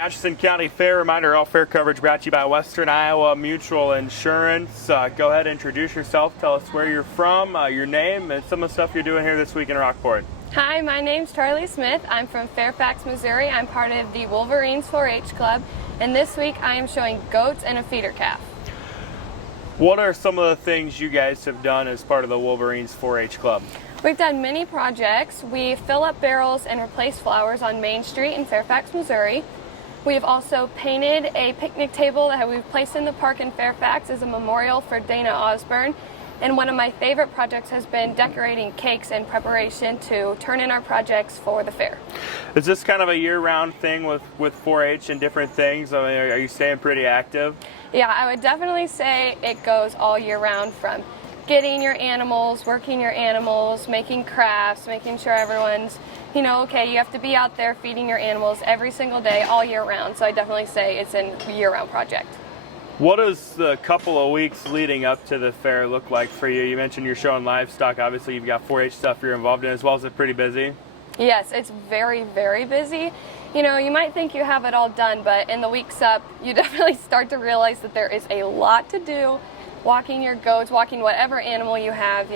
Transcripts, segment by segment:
Atchison County Fair. Reminder, all fair coverage brought to you by Western Iowa Mutual Insurance. Go ahead and introduce yourself. Tell us where you're from, your name, and some of the stuff you're doing here this week in Rockport. Hi, my name's Charlie Smith. I'm from Fairfax, Missouri. I'm part of the Wolverines 4-H Club, and this week I am showing goats and a feeder calf. What are some of the things you guys have done as part of the Wolverines 4-H Club? We've done many projects. We fill up barrels and replace flowers on Main Street in Fairfax, Missouri. We've also painted a picnic table that we've placed in the park in Fairfax as a memorial for Dana Osborne. And one of my favorite projects has been decorating cakes in preparation to turn in our projects for the fair. Is this kind of a year-round thing with 4-H and different things? I mean, are you staying pretty active? Yeah, I would definitely say it goes all year round, from getting your animals, working your animals, making crafts, making sure everyone's, okay, you have to be out there feeding your animals every single day, all year round. So I definitely say it's a year-round project. What does the couple of weeks leading up to the fair look like for you? You mentioned you're showing livestock. Obviously, you've got 4-H stuff you're involved in as well. Is it pretty busy? Yes, it's very, very busy. You might think you have it all done, but in the weeks up, you definitely start to realize that there is a lot to do. Walking your goats, walking whatever animal you have,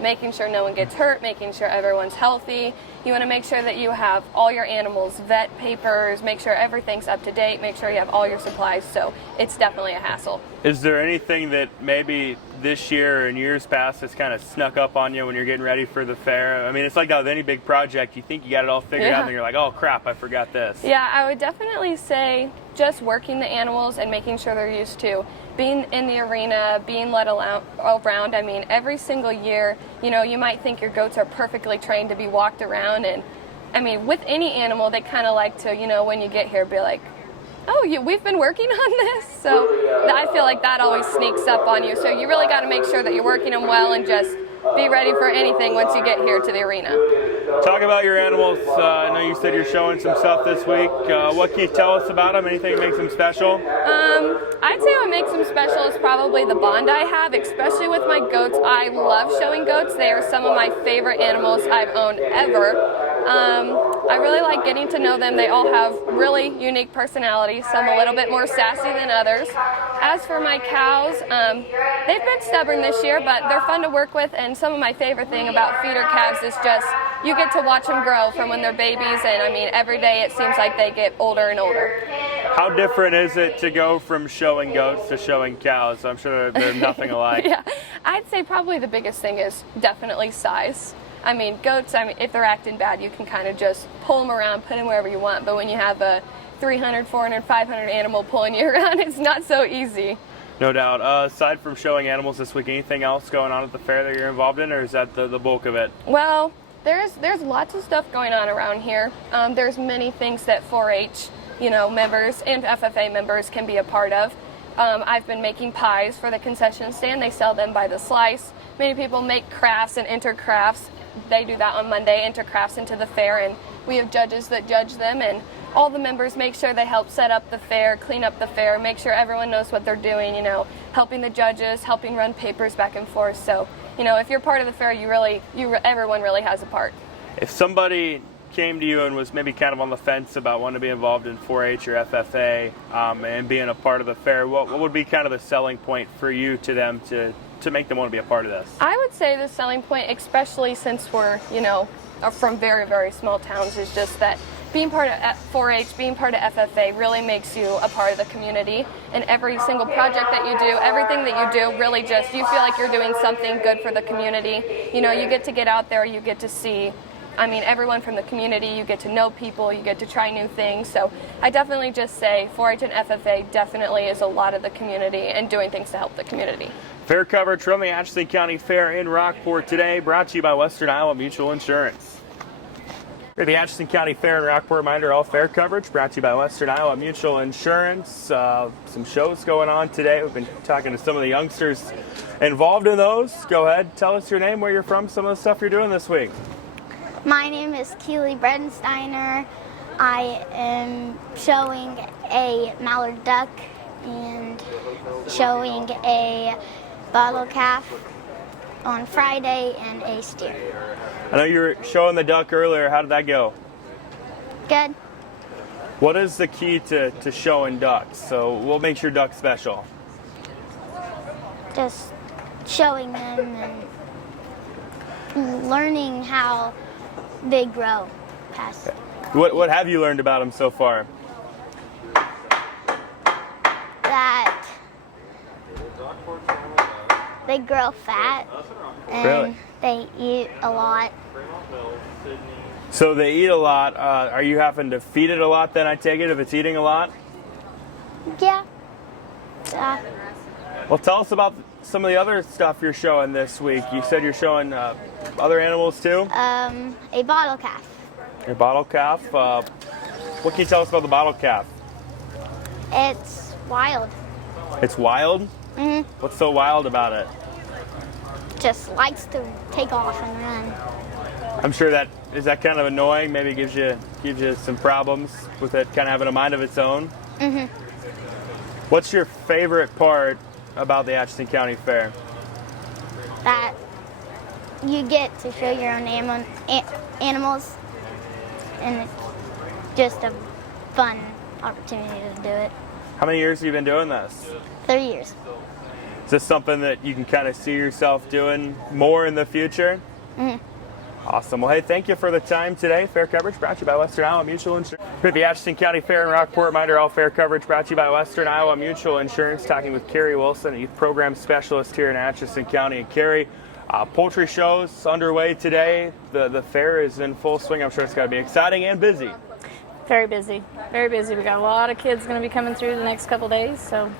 making sure no one gets hurt, making sure everyone's healthy. You want to make sure that you have all your animals' vet papers, make sure everything's up to date, make sure you have all your supplies, so it's definitely a hassle. Is there anything that maybe this year or in years past has kind of snuck up on you when you're getting ready for the fair? I mean, it's like that with any big project. You think you got it all figured out, and then you're like, oh crap, I forgot this. Yeah, I would definitely say just working the animals and making sure they're used to being in the arena, being let around. I mean, every single year, you might think your goats are perfectly trained to be walked around, and I mean, with any animal, they kind of like to, when you get here, be like, oh, we've been working on this. So I feel like that always sneaks up on you. So you really got to make sure that you're working them well and just be ready for anything once you get here to the arena. Talk about your animals. I know you said you're showing some stuff this week. What can you tell us about them? Anything that makes them special? I'd say what makes them special is probably the bond I have, especially with my goats. I love showing goats. They are some of my favorite animals I've owned ever. I really like getting to know them. They all have really unique personalities, some a little bit more sassy than others. As for my cows, they've been stubborn this year, but they're fun to work with, and some of my favorite thing about feeder calves is just you get to watch them grow from when they're babies, and I mean, every day it seems like they get older and older. How different is it to go from showing goats to showing cows? I'm sure they're nothing alike. Yeah, I'd say probably the biggest thing is definitely size. I mean, goats, if they're acting bad, you can kind of just pull them around, put them wherever you want, but when you have a 300, 400, 500 animal pulling you around, it's not so easy. No doubt. Aside from showing animals this week, anything else going on at the fair that you're involved in, or is that the bulk of it? Well, there's lots of stuff going on around here. There's many things that 4-H, members and FFA members can be a part of. I've been making pies for the concession stand. They sell them by the slice. Many people make crafts and enter crafts. They do that on Monday, enter crafts into the fair, and we have judges that judge them, and all the members make sure they help set up the fair, clean up the fair, make sure everyone knows what they're doing, helping the judges, helping run papers back and forth. So, if you're part of the fair, everyone really has a part. If somebody came to you and was maybe kind of on the fence about wanting to be involved in 4-H or FFA and being a part of the fair, what would be kind of the selling point for you to them to make them want to be a part of this? I would say the selling point, especially since we're, from very, very small towns, is just that being part of 4-H, being part of FFA really makes you a part of the community. And every single project that you do, everything that you do, really just, you feel like you're doing something good for the community. You get to get out there, you get to see, everyone from the community, you get to know people, you get to try new things. So I definitely just say 4-H and FFA definitely is a lot of the community and doing things to help the community. Fair coverage from the Atchison County Fair in Rockport today, brought to you by Western Iowa Mutual Insurance. We're at the Atchison County Fair in Rockport. Reminder, all fair coverage brought to you by Western Iowa Mutual Insurance. Some shows going on today. We've been talking to some of the youngsters involved in those. Go ahead, tell us your name, where you're from, some of the stuff you're doing this week. My name is Keeley, brensteiner. I am showing a mallard duck and showing a bottle calf on Friday and a steer. I know you were showing the duck earlier. How did that go? Good. What is the key to showing ducks? So what makes your duck special? Just showing them and learning how they grow past. What have you learned about them so far? That they grow fat and Really? they eat a lot. So they eat a lot. Are you having to feed it a lot then, I take it, if it's eating a lot? Yeah. Well, tell us about some of the other stuff you're showing this week. You said you're showing other animals too? A bottle calf. Your bottle calf. What can you tell us about the bottle calf? It's wild. It's wild? Mhm. What's so wild about it? Just likes to take off and run. I'm sure that is that kind of annoying. Maybe gives you some problems with it kind of having a mind of its own. Mhm. What's your favorite part about the Atchison County Fair? That you get to show your own animals, and it's just a fun opportunity to do it. How many years have you been doing this? 3 years. Is this something that you can kind of see yourself doing more in the future? Mhm. Awesome. Well, hey, thank you for the time today. Fair coverage brought to you by Western Iowa Mutual Insurance. We're at the Atchison County Fair in Rockport. Reminder, all fair coverage brought to you by Western Iowa Mutual Insurance. Talking with Carrie Wilson, Youth Program Specialist here in Atchison County. And Carrie, poultry show's underway today. The fair is in full swing. I'm sure it's going to be exciting and busy. Very busy. Very busy. We got a lot of kids going to be coming through the next couple days, so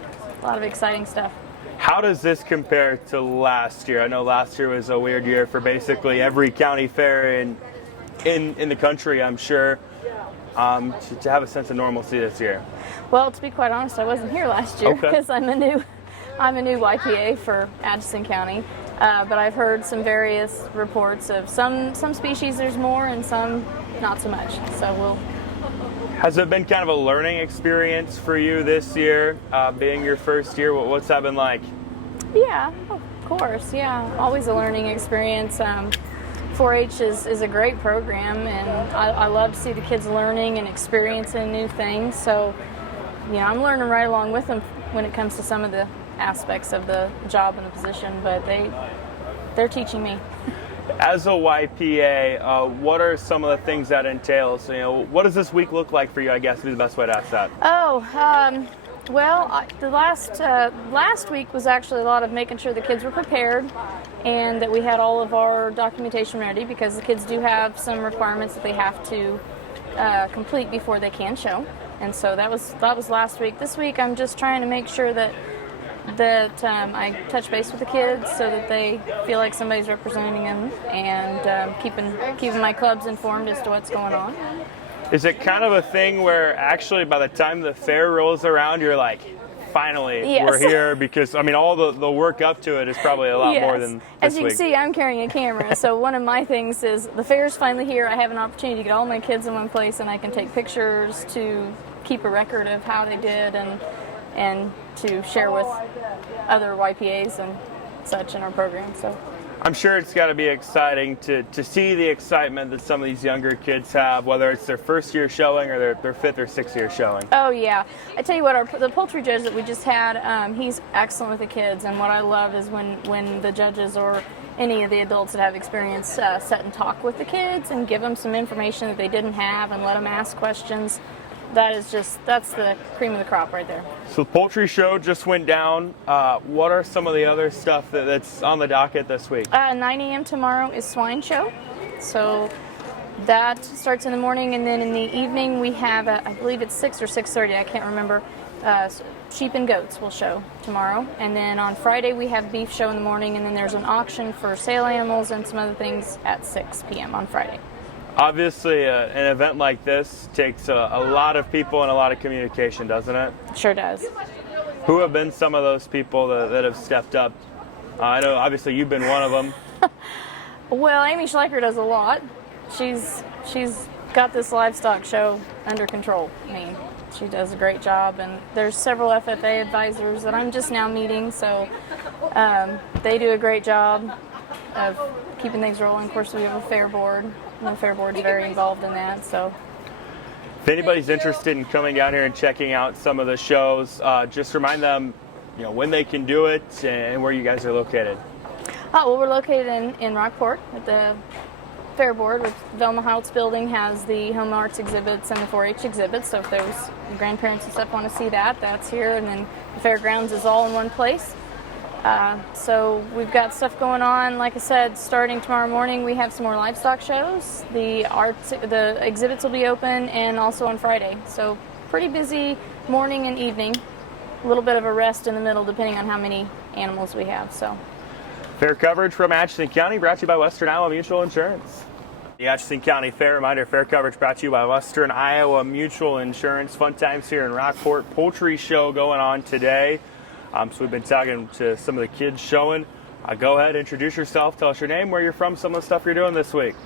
a lot of exciting stuff. How does this compare to last year? I know last year was a weird year for basically every county fair in the country, I'm sure. To have a sense of normalcy this year. Well, to be quite honest, I wasn't here last year Okay. because I'm a new YPA for Atchison County. But I've heard some various reports of some species there's more and some not so much. So Has it been kind of a learning experience for you this year, being your first year? What's that been like? yeah, of course, yeah, always a learning experience. 4-H is a great program, and I love to see the kids learning and experiencing new things. So, I'm learning right along with them when it comes to some of the aspects of the job and the position, but they're teaching me. As a YPA, what are some of the things that entails? What does this week look like for you, I guess, would be the best way to ask that. The last week was actually a lot of making sure the kids were prepared and that we had all of our documentation ready, because the kids do have some requirements that they have to complete before they can show. And so that was last week. This week I'm just trying to make sure that I touch base with the kids so that they feel like somebody's representing them, and keeping my clubs informed as to what's going on. Is it kind of a thing where actually by the time the fair rolls around, you're like, finally, Yes. we're here? Because, all the work up to it is probably a lot more than this As you week. can see, I'm carrying a camera, so one of my things is the fair's finally here. I have an opportunity to get all my kids in one place, and I can take pictures to keep a record of how they did and to share with other YPAs and such in our program. So I'm sure it's got to be exciting to see the excitement that some of these younger kids have, whether it's their first year showing or their fifth or sixth year showing. Oh yeah, I tell you what, the poultry judge that we just had, he's excellent with the kids, and what I love is when the judges or any of the adults that have experience sit and talk with the kids and give them some information that they didn't have and let them ask questions. That's the cream of the crop right there. So the poultry show just went down. What are some of the other stuff that's on the docket this week? 9 a.m. tomorrow is swine show. So that starts in the morning, and then in the evening we have, I believe it's 6 or 6:30, I can't remember, sheep and goats will show tomorrow. And then on Friday we have beef show in the morning, and then there's an auction for sale animals and some other things at 6 p.m. on Friday. Obviously, an event like this takes a lot of people and a lot of communication, doesn't it? Sure does. Who have been some of those people that have stepped up? I know, obviously, you've been one of them. Well, Amy Schleicher does a lot. She's got this livestock show under control. I mean, she does a great job, and there's several FFA advisors that I'm just now meeting, so they do a great job of keeping things rolling. Of course, we have a fair board. The fair board's very involved in that, so. If anybody's interested in coming down here and checking out some of the shows, just remind them, when they can do it and where you guys are located. Well, we're located in Rockport at the Fair Board, which Velma Heilt's building has the home arts exhibits and the 4-H exhibits. So if there's grandparents and stuff want to see that, that's here. And then the fairgrounds is all in one place. So we've got stuff going on. Like I said, starting tomorrow morning, we have some more livestock shows. The exhibits will be open, and also on Friday. So pretty busy morning and evening. A little bit of a rest in the middle, depending on how many animals we have. So. Fair coverage from Atchison County, brought to you by Western Iowa Mutual Insurance. The Atchison County Fair, reminder, fair coverage brought to you by Western Iowa Mutual Insurance. Fun times here in Rockport. Poultry show going on today. So we've been talking to some of the kids showing. Go ahead, introduce yourself, tell us your name, where you're from, some of the stuff you're doing this week.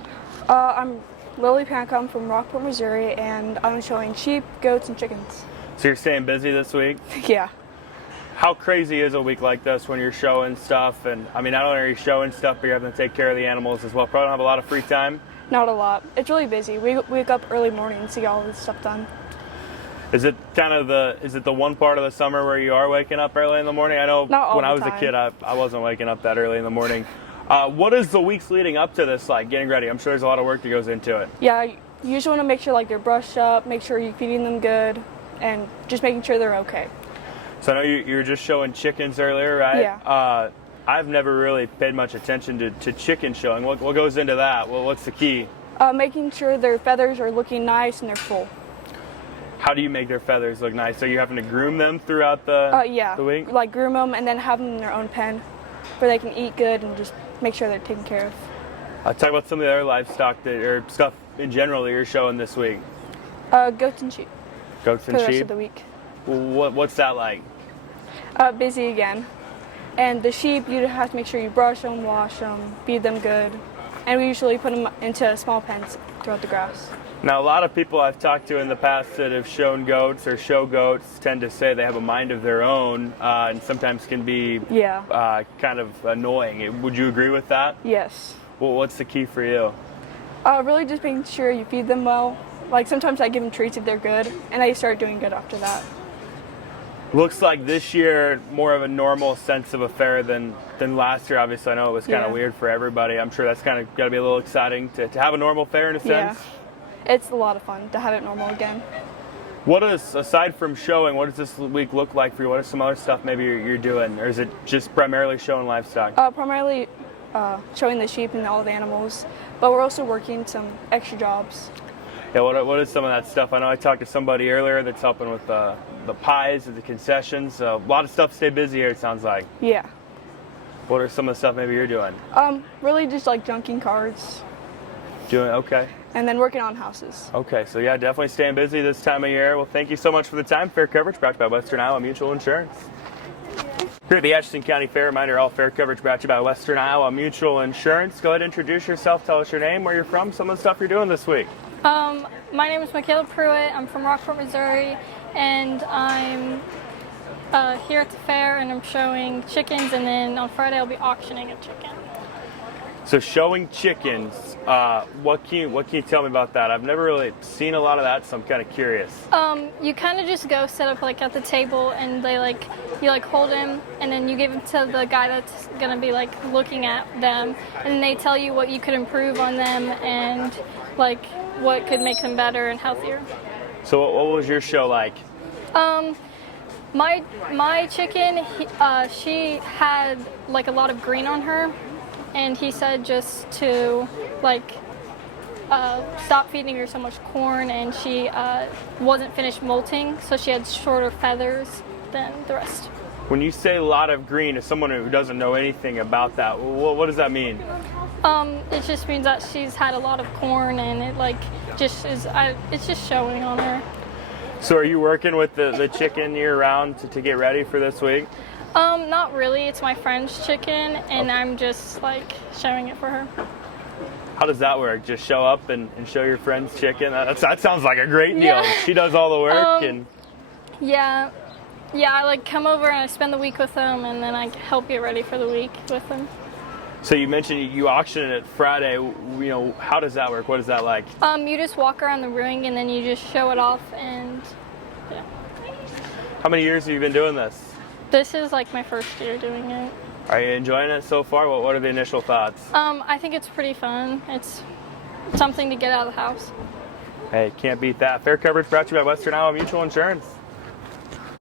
I'm Lily Pancom from Rockport, Missouri, and I'm showing sheep, goats, and chickens. So you're staying busy this week? Yeah. How crazy is a week like this when you're showing stuff? And I mean, not only are you showing stuff, but you're having to take care of the animals as well. Probably don't have a lot of free time. Not a lot. It's really busy. We wake up early morning and see all this stuff done. Is it the one part of the summer where you are waking up early in the morning? I know when I was a kid, I wasn't waking up that early in the morning. What is the weeks leading up to this like, getting ready? I'm sure there's a lot of work that goes into it. Yeah, you usually want to make sure they're brushed up, make sure you're feeding them good, and just making sure they're okay. So I know you were just showing chickens earlier, right? Yeah. I've never really paid much attention to chicken showing. What goes into that? Well, what's the key? Making sure their feathers are looking nice and they're full. How do you make their feathers look nice? Are you having to groom them throughout the week? Like groom them and then have them in their own pen where they can eat good and just make sure they're taken care of. Talk about some of the other livestock or stuff in general that you're showing this week. Goats and sheep. Goats and for the sheep? rest of the week. What's that like? Busy again. And the sheep, you have to make sure you brush them, wash them, feed them good. And we usually put them into small pens throughout the grass. Now, a lot of people I've talked to in the past that have shown goats or show goats tend to say they have a mind of their own and sometimes can be kind of annoying. Would you agree with that? Yes. Well, what's the key for you? Really just making sure you feed them well. Like sometimes I give them treats if they're good, and they start doing good after that. Looks like this year more of a normal sense of a fair than last year. Obviously, I know it was kind of weird for everybody. I'm sure that's kind of got to be a little exciting to have a normal fair in a sense. Yeah, it's a lot of fun to have it normal again. What is, aside from showing, what does this week look like for you? What is some other stuff maybe you're doing? Or is it just primarily showing livestock? Primarily showing the sheep and all the animals, but we're also working some extra jobs. Yeah, what is some of that stuff? I know I talked to somebody earlier that's helping with the pies and the concessions. A lot of stuff stay busy here, it sounds like. Yeah. What are some of the stuff maybe you're doing? Really just like junking cards. Okay. And then working on houses. Okay, so yeah, definitely staying busy this time of year. Well, thank you so much for the time. Fair coverage brought to you by Western Iowa Mutual Insurance. Here at the Atchison County Fair, reminder, all fair coverage brought to you by Western Iowa Mutual Insurance. Go ahead and introduce yourself, tell us your name, where you're from, some of the stuff you're doing this week. My name is Michaela Pruitt. I'm from Rockport, Missouri, and I'm here at the fair, and I'm showing chickens, and then on Friday I'll be auctioning a chicken. So showing chickens, what can you tell me about that? I've never really seen a lot of that, so I'm kind of curious. You kind of just go set up like at the table, and you hold him, and then you give him to the guy that's gonna be like looking at them, and then they tell you what you could improve on them and like what could make them better and healthier. So what was your show like? My chicken, she had like a lot of green on her, and he said just to stop feeding her so much corn, and she wasn't finished molting, so she had shorter feathers than the rest. When you say a lot of green, as someone who doesn't know anything about that, what does that mean? It just means that she's had a lot of corn, and it it's just showing on her. So are you working with the chicken year-round to get ready for this week? Not really. It's my friend's chicken, and I'm just showing it for her. How does that work? Just show up and show your friend's chicken? That sounds like a great deal. Yeah. She does all the work and... Yeah, I come over and I spend the week with them, and then I help get ready for the week with them. So you mentioned you auctioned it Friday. How does that work? What is that like? You just walk around the ring and then you just show it off, and yeah. How many years have you been doing this? This is like my first year doing it. Are you enjoying it so far? What are the initial thoughts? I think it's pretty fun. It's something to get out of the house. Hey, can't beat that. Fair coverage brought to you by Western Iowa Mutual Insurance.